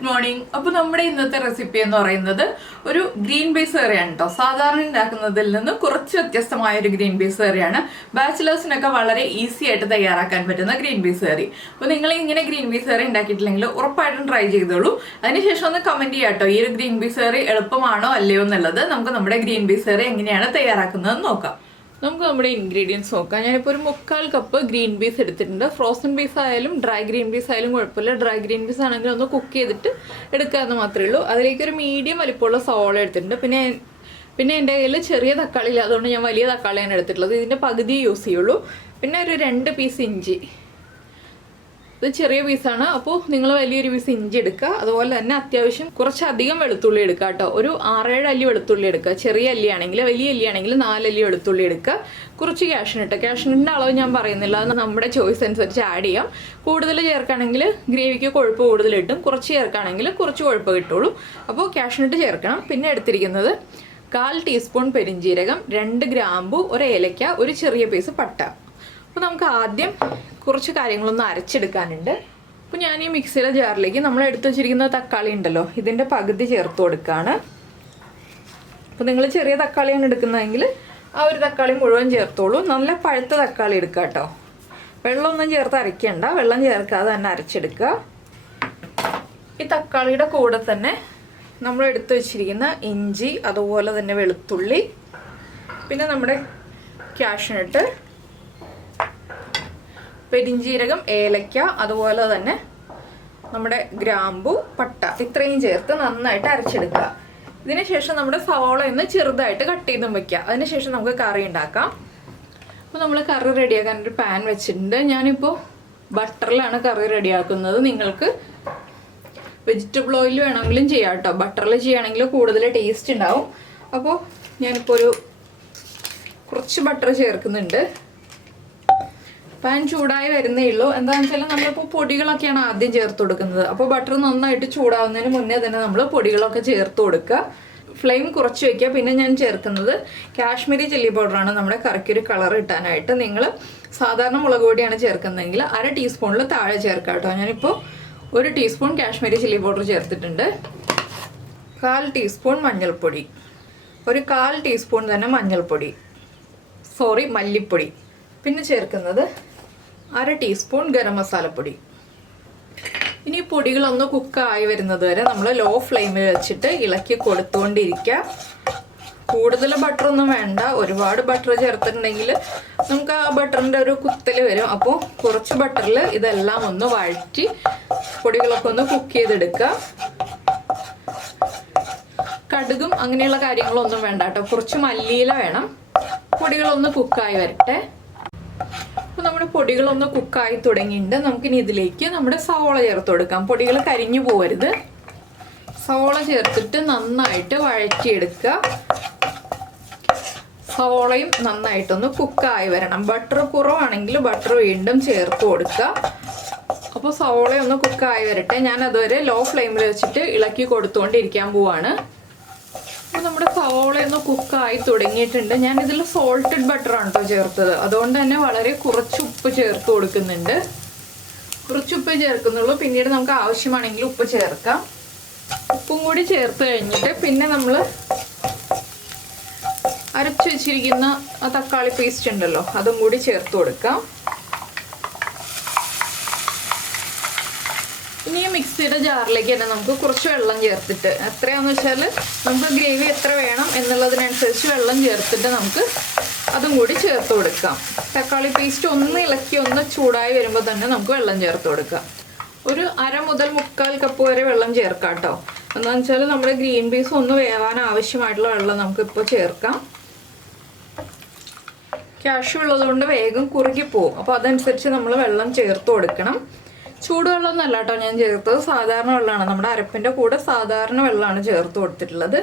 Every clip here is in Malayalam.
Good morning. അപ്പോൾ നമ്മുടെ ഇന്നത്തെ റെസിപ്പി എന്ന് പറയുന്നത് ഒരു ഗ്രീൻ പീസ് കറിയാണ് ട്ടോ. സാധാരണ ഉണ്ടാക്കുന്നതിൽ നിന്ന് കുറച്ച് വ്യത്യസ്തമായ ഒരു ഗ്രീൻ പീസ് കറിയാണ്. ബാച്ചിലേഴ്സിനൊക്കെ വളരെ ഈസി ആയിട്ട് തയ്യാറാക്കാൻ പറ്റുന്ന ഗ്രീൻ പീസ് കറി. അപ്പോൾ നിങ്ങൾ ഇങ്ങനെ ഗ്രീൻ പീസ് കറി ഉണ്ടാക്കിയിട്ടില്ലെങ്കിൽ ഉറപ്പായിട്ടും ട്രൈ ചെയ്തോളൂ. അതിനുശേഷം ഒന്ന് കമന്റ് ചെയ്യാട്ടോ ഈ ഒരു ഗ്രീൻ പീസ് കറി എളുപ്പമാണോ അല്ലയോ എന്നുള്ളത്. നമുക്ക് നമ്മുടെ ഗ്രീൻ പീസ് കറി എങ്ങനെയാണ് തയ്യാറാക്കുന്നതെന്ന് നോക്കാം. നമുക്ക് നമ്മുടെ ഇൻഗ്രീഡിയൻസ് നോക്കാം. ഞാനിപ്പോൾ ഒരു 3/4 കപ്പ് ഗ്രീൻ പീസ് എടുത്തിട്ടുണ്ട്. ഫ്രോസൺ പീസ് ആയാലും ഡ്രൈ ഗ്രീൻ പീസ് ആയാലും കുഴപ്പമില്ല. ഡ്രൈ ഗ്രീൻ പീസ് ആണെങ്കിൽ ഒന്ന് കുക്ക് ചെയ്തിട്ട് എടുക്കാമെന്ന് മാത്രമേ ഉള്ളൂ. അതിലേക്ക് ഒരു മീഡിയം വലിപ്പമുള്ള സവോള എടുത്തിട്ടുണ്ട്. പിന്നെ എൻ്റെ കയ്യിൽ ചെറിയ തക്കാളി ഇല്ല, അതുകൊണ്ട് ഞാൻ വലിയ തക്കാളിയാണ് എടുത്തിട്ടുള്ളത്. ഇതിൻ്റെ പകുതി യൂസ് ചെയ്യുള്ളൂ. പിന്നെ ഒരു 2 പീസ് ഇഞ്ചി, ഇത് ചെറിയ പീസാണ്, അപ്പോൾ നിങ്ങൾ വലിയൊരു പീസ് ഇഞ്ചി എടുക്കുക. അതുപോലെ തന്നെ അത്യാവശ്യം കുറച്ചധികം വെളുത്തുള്ളി എടുക്കുക കേട്ടോ. ഒരു 6-7 അല്ലി വെളുത്തുള്ളി എടുക്കുക. ചെറിയ അല്ലിയാണെങ്കിൽ, വലിയ അല്ലിയാണെങ്കിൽ 4 അല്ലി വെളുത്തുള്ളി എടുക്കുക. കുറച്ച് കാഷ്നട്ടിൻ്റെ അളവ് ഞാൻ പറയുന്നില്ല, അത് നമ്മുടെ ചോയ്സ് അനുസരിച്ച് ആഡ് ചെയ്യാം. കൂടുതൽ ചേർക്കുകയാണെങ്കിൽ ഗ്രേവിക്ക് കൊഴുപ്പ് കൂടുതൽ കിട്ടും, കുറച്ച് ചേർക്കുകയാണെങ്കിൽ കുറച്ച് കൊഴുപ്പ് കിട്ടുള്ളൂ. അപ്പോൾ കാഷ്നട്ട് ചേർക്കണം. പിന്നെ എടുത്തിരിക്കുന്നത് 1/4 ടീസ്പൂൺ പെരിഞ്ജീരകം, 2 ഗ്രാമ്പു, 1 ഏലക്ക, ഒരു ചെറിയ പീസ് പട്ട. അപ്പോൾ നമുക്ക് ആദ്യം കുറച്ച് കാര്യങ്ങളൊന്ന് അരച്ചെടുക്കാനുണ്ട്. അപ്പോൾ ഞാൻ ഈ മിക്സിയുടെ ജാറിലേക്ക് നമ്മൾ എടുത്തു വെച്ചിരിക്കുന്ന തക്കാളി ഉണ്ടല്ലോ, ഇതിൻ്റെ പകുതി ചേർത്ത് കൊടുക്കുകയാണ്. അപ്പോൾ നിങ്ങൾ ചെറിയ തക്കാളിയാണ് എടുക്കുന്നതെങ്കിൽ ആ ഒരു തക്കാളി മുഴുവൻ ചേർത്തോളൂ. നല്ല പഴുത്ത തക്കാളി എടുക്കുക കേട്ടോ. വെള്ളമൊന്നും ചേർത്ത് അരയ്ക്കണ്ട, വെള്ളം ചേർക്കാതെ തന്നെ അരച്ചെടുക്കുക. ഈ തക്കാളിയുടെ കൂടെ തന്നെ നമ്മൾ എടുത്തു വെച്ചിരിക്കുന്ന ഇഞ്ചി, അതുപോലെ തന്നെ വെളുത്തുള്ളി, പിന്നെ നമ്മുടെ കാഷ്നട്ട്, പെരിഞ്ജീരകം, ഏലക്ക, അതുപോലെ തന്നെ നമ്മുടെ ഗ്രാമ്പു, പട്ട, ഇത്രയും ചേർത്ത് നന്നായിട്ട് അരച്ചെടുക്കുക. ഇതിനുശേഷം നമ്മുടെ സവാള ഒന്ന് ചെറുതായിട്ട് കട്ട് ചെയ്തും വെക്കുക. അതിനുശേഷം നമുക്ക് കറി ഉണ്ടാക്കാം. അപ്പോൾ നമ്മൾ കറി റെഡിയാക്കാൻ ഒരു പാൻ വെച്ചിട്ടുണ്ട്. ഞാനിപ്പോൾ ബട്ടറിലാണ് കറി റെഡിയാക്കുന്നത്. നിങ്ങൾക്ക് വെജിറ്റബിൾ ഓയിൽ വേണമെങ്കിലും ചെയ്യാം കേട്ടോ. ബട്ടറിൽ ചെയ്യുകയാണെങ്കിൽ കൂടുതൽ ടേസ്റ്റ് ഉണ്ടാവും. അപ്പോൾ ഞാനിപ്പോൾ കുറച്ച് ബട്ടർ ചേർക്കുന്നുണ്ട്. പാൻ ചൂടായി വരുന്നേ ഉള്ളൂ. എന്താണെന്ന് വെച്ചാൽ നമ്മളിപ്പോൾ പൊടികളൊക്കെയാണ് ആദ്യം ചേർത്ത് കൊടുക്കുന്നത്. അപ്പോൾ ബട്ടർ നന്നായിട്ട് ചൂടാവുന്നതിന് മുന്നേ തന്നെ നമ്മൾ പൊടികളൊക്കെ ചേർത്ത് കൊടുക്കുക. ഫ്ലെയിം കുറച്ച് വയ്ക്കുക. പിന്നെ ഞാൻ ചേർക്കുന്നത് കാശ്മീരി ചില്ലി പൗഡറാണ് നമ്മുടെ കറിക്കൊരു കളർ കിട്ടാനായിട്ട്. നിങ്ങൾ സാധാരണ മുളക് പൊടിയാണ് ചേർക്കുന്നതെങ്കിൽ 1/2 ടീസ്പൂണിൽ താഴെ ചേർക്കാം കേട്ടോ. ഞാനിപ്പോൾ 1 ടീസ്പൂൺ കാശ്മീരി ചില്ലി പൗഡർ ചേർത്തിട്ടുണ്ട്. 1/4 ടീസ്പൂൺ മഞ്ഞൾപ്പൊടി, ഒരു 1/4 ടീസ്പൂൺ തന്നെ മല്ലിപ്പൊടി. പിന്നെ ചേർക്കുന്നത് 1/2 ടീസ്പൂൺ ഗരം മസാലപ്പൊടി. ഇനി പൊടികളൊന്ന് കുക്കായി വരുന്നത് വരെ നമ്മൾ ലോ ഫ്ലെയിമിൽ വെച്ചിട്ട് ഇളക്കി കൊടുത്തുകൊണ്ടിരിക്കുക. കൂടുതൽ ബട്ടറൊന്നും വേണ്ട. ഒരുപാട് ബട്ടർ ചേർത്തിട്ടുണ്ടെങ്കിൽ നമുക്ക് ആ ബട്ടറിൻ്റെ ഒരു കുത്തൽ വരും. അപ്പോൾ കുറച്ച് ബട്ടറിൽ ഇതെല്ലാം ഒന്ന് വഴറ്റി പൊടികളൊക്കെ ഒന്ന് കുക്ക് ചെയ്തെടുക്കുക. കടുകും അങ്ങനെയുള്ള കാര്യങ്ങളൊന്നും വേണ്ട കേട്ടോ. കുറച്ച് മല്ലിയില വേണം. പൊടികളൊന്ന് കുക്കായി വരട്ടെ. അപ്പോൾ നമ്മുടെ പൊടികളൊന്ന് കുക്കായി തുടങ്ങിയിട്ടുണ്ട്. നമുക്കിനി ഇതിലേക്ക് നമ്മുടെ സവോള ചേർത്ത് കൊടുക്കാം. പൊടികൾ കരിഞ്ഞു പോകരുത്. സവോള ചേർത്തിട്ട് നന്നായിട്ട് വഴറ്റിയെടുക്കുക. സവോളയും നന്നായിട്ടൊന്ന് കുക്കായി വരണം. ബട്ടർ കുറവാണെങ്കിൽ ബട്ടർ വീണ്ടും ചേർത്ത് കൊടുക്കുക. അപ്പോൾ സവോളയൊന്ന് കുക്കായി വരട്ടെ. ഞാൻ അതുവരെ ലോ ഫ്ലെയിമിൽ വെച്ചിട്ട് ഇളക്കി കൊടുത്തുകൊണ്ടിരിക്കാൻ പോവാണ്. അപ്പോൾ നമ്മുടെ സവോളയൊന്ന് കുക്കായി തുടങ്ങിയിട്ടുണ്ട്. ഞാനിതിൽ സോൾട്ടഡ് ബട്ടറാണ് കേട്ടോ ചേർത്തത്. അതുകൊണ്ട് തന്നെ വളരെ കുറച്ച് ഉപ്പ് ചേർത്ത് കൊടുക്കുന്നുണ്ട്. കുറച്ച് ഉപ്പ് ചേർക്കുന്നുള്ളൂ. പിന്നീട് നമുക്ക് ആവശ്യമാണെങ്കിൽ ഉപ്പ് ചേർക്കാം. ഉപ്പും കൂടി ചേർത്ത് കഴിഞ്ഞിട്ട് പിന്നെ നമ്മൾ അരച്ചു വെച്ചിരിക്കുന്ന ആ തക്കാളി പേസ്റ്റ് ഉണ്ടല്ലോ, അതും കൂടി ചേർത്ത് കൊടുക്കാം. ഇനി മിക്സിയുടെ ജാറിലേക്ക് തന്നെ നമുക്ക് കുറച്ച് വെള്ളം ചേർത്തിട്ട്, എത്രയാണെന്ന് വെച്ചാൽ നമുക്ക് ഗ്രേവി എത്ര വേണം എന്നുള്ളതിനനുസരിച്ച് വെള്ളം ചേർത്തിട്ട് നമുക്ക് അതും കൂടി ചേർത്ത് കൊടുക്കാം. തക്കാളി പേസ്റ്റ് ഒന്ന് ഇളക്കി ഒന്ന് ചൂടായി വരുമ്പോൾ തന്നെ നമുക്ക് വെള്ളം ചേർത്ത് കൊടുക്കാം. ഒരു 1/2 മുതൽ 3/4 കപ്പ് വരെ വെള്ളം ചേർക്കാം കേട്ടോ. എന്താണെന്ന് വെച്ചാൽ നമ്മുടെ ഗ്രീൻ പീസ് ഒന്ന് വേവാൻ ആവശ്യമായിട്ടുള്ള വെള്ളം നമുക്കിപ്പോൾ ചേർക്കാം. ക്യാഷ്യൂ ഉള്ളതുകൊണ്ട് വേഗം കുറുകി പോവും. അപ്പോൾ അതനുസരിച്ച് നമ്മൾ വെള്ളം ചേർത്ത് കൊടുക്കണം. ചൂടുവെള്ളമൊന്നും അല്ല കേട്ടോ ഞാൻ ചേർത്തത്, സാധാരണ വെള്ളമാണ്. നമ്മുടെ അരപ്പിൻ്റെ കൂടെ സാധാരണ വെള്ളമാണ് ചേർത്ത് കൊടുത്തിട്ടുള്ളത്.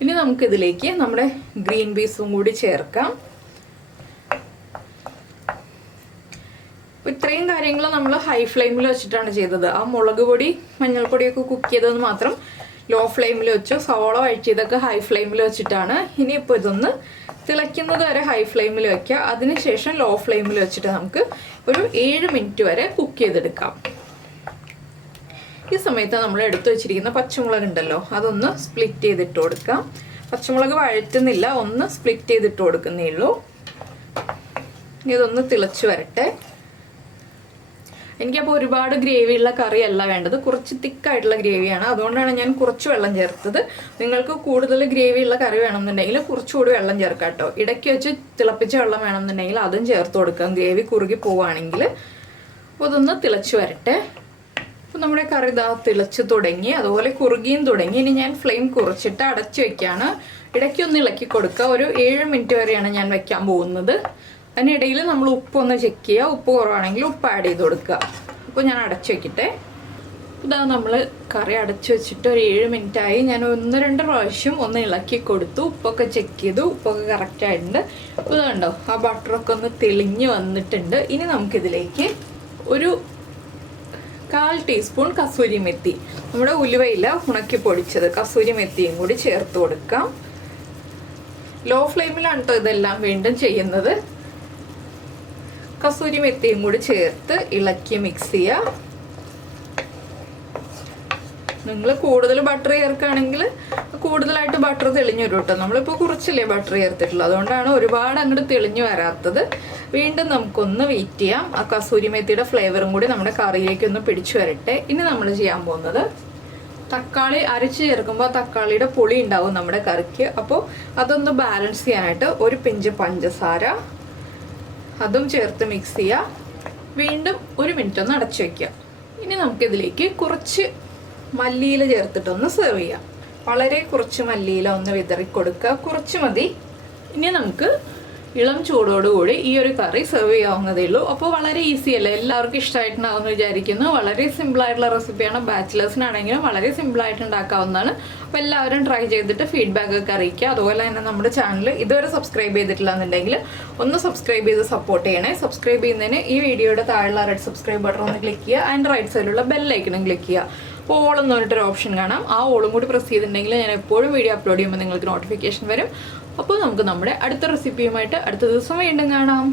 ഇനി നമുക്കിതിലേക്ക് നമ്മുടെ ഗ്രീൻ പീസും കൂടി ചേർക്കാം. ഇത്രയും കാര്യങ്ങൾ നമ്മൾ ഹൈ ഫ്ലെയിമിൽ വെച്ചിട്ടാണ് ചെയ്തത്. ആ മുളക് പൊടി മഞ്ഞൾപ്പൊടിയൊക്കെ കുക്ക് ചെയ്തത് മാത്രം ലോ ഫ്ലെയിമിൽ വെച്ചു. സവോള വഴറ്റിയതൊക്കെ ഹൈ ഫ്ലെയിമിൽ വെച്ചിട്ടാണ്. ഇനിയിപ്പോൾ ഇതൊന്ന് തിളയ്ക്കുന്നത് വരെ ഹൈ ഫ്ലെയിമിൽ വെക്കുക. അതിനുശേഷം ലോ ഫ്ലെയിമിൽ വെച്ചിട്ട് നമുക്ക് ഒരു 7 മിനിറ്റ് വരെ കുക്ക് ചെയ്തെടുക്കാം. ഈ സമയത്ത് നമ്മൾ എടുത്തു വെച്ചിരിക്കുന്ന പച്ചമുളക് ഉണ്ടല്ലോ അതൊന്ന് സ്പ്ലിറ്റ് ചെയ്തിട്ട് കൊടുക്കാം. പച്ചമുളക് വഴറ്റുന്നില്ല, ഒന്ന് സ്പ്ലിറ്റ് ചെയ്തിട്ട് കൊടുക്കുന്നേ ഉള്ളൂ. ഇതൊന്ന് തിളച്ച് വരട്ടെ. എനിക്കപ്പോൾ ഒരുപാട് ഗ്രേവിയുള്ള കറിയല്ല വേണ്ടത്, കുറച്ച് തിക്കായിട്ടുള്ള ഗ്രേവിയാണ്. അതുകൊണ്ടാണ് ഞാൻ കുറച്ച് വെള്ളം ചേർത്തത്. നിങ്ങൾക്ക് കൂടുതൽ ഗ്രേവിയുള്ള കറി വേണമെന്നുണ്ടെങ്കിൽ കുറച്ചുകൂടി വെള്ളം ചേർക്കാം കേട്ടോ. ഇടയ്ക്ക് വെച്ച് തിളപ്പിച്ച വെള്ളം വേണമെന്നുണ്ടെങ്കിൽ അതും ചേർത്ത് കൊടുക്കാം, ഗ്രേവി കുറുകി പോവുകയാണെങ്കിൽ. അപ്പോൾ അതൊന്ന് തിളച്ച് വരട്ടെ. അപ്പോൾ നമ്മുടെ കറി ഇതാ തിളച്ച് തുടങ്ങി, അതുപോലെ കുറുകിയും തുടങ്ങി. ഇനി ഞാൻ ഫ്ലെയിം കുറച്ചിട്ട് അടച്ചു വെക്കുകയാണ്. ഇടയ്ക്കൊന്ന് ഇളക്കി കൊടുക്കുക. ഒരു 7 മിനിറ്റ് വരെയാണ് ഞാൻ വെക്കാൻ പോകുന്നത്. അതിനിടയിൽ നമ്മൾ ഉപ്പൊന്ന് ചെക്ക് ചെയ്യുക. ഉപ്പ് കുറവാണെങ്കിൽ ഉപ്പ് ആഡ് ചെയ്ത് കൊടുക്കുക. അപ്പോൾ ഞാൻ അടച്ചു വെക്കട്ടെ. ഇതാ നമ്മൾ കറി അടച്ചു വെച്ചിട്ട് ഒരു 7 മിനിറ്റായി. ഞാൻ 1-2 പ്രാവശ്യം ഒന്ന് ഇളക്കി കൊടുത്തു, ഉപ്പൊക്കെ ചെക്ക് ചെയ്തു, ഉപ്പൊക്കെ കറക്റ്റായിട്ടുണ്ട്. അപ്പോൾ ഇതുണ്ടോ ആ ബട്ടറൊക്കെ ഒന്ന് തെളിഞ്ഞ് വന്നിട്ടുണ്ട്. ഇനി നമുക്കിതിലേക്ക് ഒരു 1/4 ടീസ്പൂൺ കസൂരി മെത്തി, നമ്മുടെ ഉലുവയില ഉണക്കി പൊടിച്ചത് കസൂരി മെത്തിയും കൂടി ചേർത്ത് കൊടുക്കാം. ലോ ഫ്ലെയിമിലാണ് കേട്ടോ ഇതെല്ലാം വീണ്ടും ചെയ്യുന്നത്. കസൂരി മെത്തിയും കൂടി ചേർത്ത് ഇളക്കി മിക്സ് ചെയ്യുക. നിങ്ങൾ കൂടുതൽ ബട്ടർ ചേർക്കുകയാണെങ്കിൽ കൂടുതലായിട്ട് ബട്ടർ തെളിഞ്ഞു വരും കേട്ടോ. നമ്മളിപ്പോൾ കുറച്ചല്ലേ ബട്ടർ ചേർത്തിട്ടുള്ളൂ, അതുകൊണ്ടാണ് ഒരുപാട് അങ്ങോട്ട് തെളിഞ്ഞു വരാത്തത്. വീണ്ടും നമുക്കൊന്ന് വെയിറ്റ് ചെയ്യാം. ആ കസൂരി മെത്തിയുടെ ഫ്ലേവറും കൂടി നമ്മുടെ കറിയിലേക്ക് ഒന്ന് പിടിച്ചു വരട്ടെ. ഇനി നമ്മൾ ചെയ്യാൻ പോകുന്നത് തക്കാളി അരച്ച് ചേർക്കുമ്പോൾ തക്കാളിയുടെ പുളി ഉണ്ടാവും നമ്മുടെ കറിക്ക്. അപ്പോൾ അതൊന്ന് ബാലൻസ് ചെയ്യാനായിട്ട് ഒരു പിഞ്ച് പഞ്ചസാര അതും ചേർത്ത് മിക്സ് ചെയ്യുക. വീണ്ടും 1 മിനിറ്റ് ഒന്ന് അടച്ചു വയ്ക്കുക. ഇനി നമുക്കിതിലേക്ക് കുറച്ച് മല്ലിയില ചേർത്തിട്ടൊന്ന് സെർവ് ചെയ്യാം. വളരെ കുറച്ച് മല്ലിയില ഒന്ന് വിതറി കൊടുക്കുക, കുറച്ച് മതി. ഇനി നമുക്ക് ഇളം ചൂടോടുകൂടി ഈ ഒരു കറി സെർവ് ചെയ്യാവുന്നതേ ഉള്ളൂ. അപ്പോൾ വളരെ ഈസി അല്ലേ, എല്ലാവർക്കും ഇഷ്ടമായിട്ടുണ്ടാവുമെന്ന് വിചാരിക്കുന്നു. വളരെ സിമ്പിളായിട്ടുള്ള റെസിപ്പിയാണ്. ബാച്ചിലേഴ്സിനാണെങ്കിലും വളരെ സിമ്പിളായിട്ട് ഉണ്ടാക്കാവുന്നതാണ്. അപ്പോൾ എല്ലാവരും ട്രൈ ചെയ്തിട്ട് ഫീഡ്ബാക്ക് ഒക്കെ അറിയിക്കുക. അതുപോലെ തന്നെ നമ്മുടെ ചാനൽ ഇതുവരെ സബ്സ്ക്രൈബ് ചെയ്തിട്ടില്ല എന്നുണ്ടെങ്കിൽ ഒന്ന് സബ്സ്ക്രൈബ് ചെയ്ത് സപ്പോർട്ട് ചെയ്യണേ. സബ്സ്ക്രൈബ് ചെയ്യുന്നതിന് ഈ വീഡിയോയുടെ താഴെയുള്ള റെഡ് സബ്സ്ക്രൈബ് ബട്ടൺ ഒന്ന് ക്ലിക്ക് ചെയ്യുക. ആൻഡ് റൈറ്റ് സൈഡിലുള്ള ബെല്ലൈക്കണും ക്ലിക്ക് ചെയ്യുക. അപ്പോൾ ഓൾ എന്ന് പറഞ്ഞിട്ടൊരു ഓപ്ഷൻ കാണാം. ആ ഓളും കൂടി പ്രസ് ചെയ്തിട്ടുണ്ടെങ്കിൽ ഞാൻ എപ്പോഴും വീഡിയോ അപ്ലോഡ് ചെയ്യുമ്പോൾ നിങ്ങൾക്ക് നോട്ടിഫിക്കേഷൻ വരും. അപ്പോൾ നമുക്ക് നമ്മുടെ അടുത്ത റെസിപ്പിയുമായിട്ട് അടുത്ത ദിവസം വീണ്ടും കാണാം.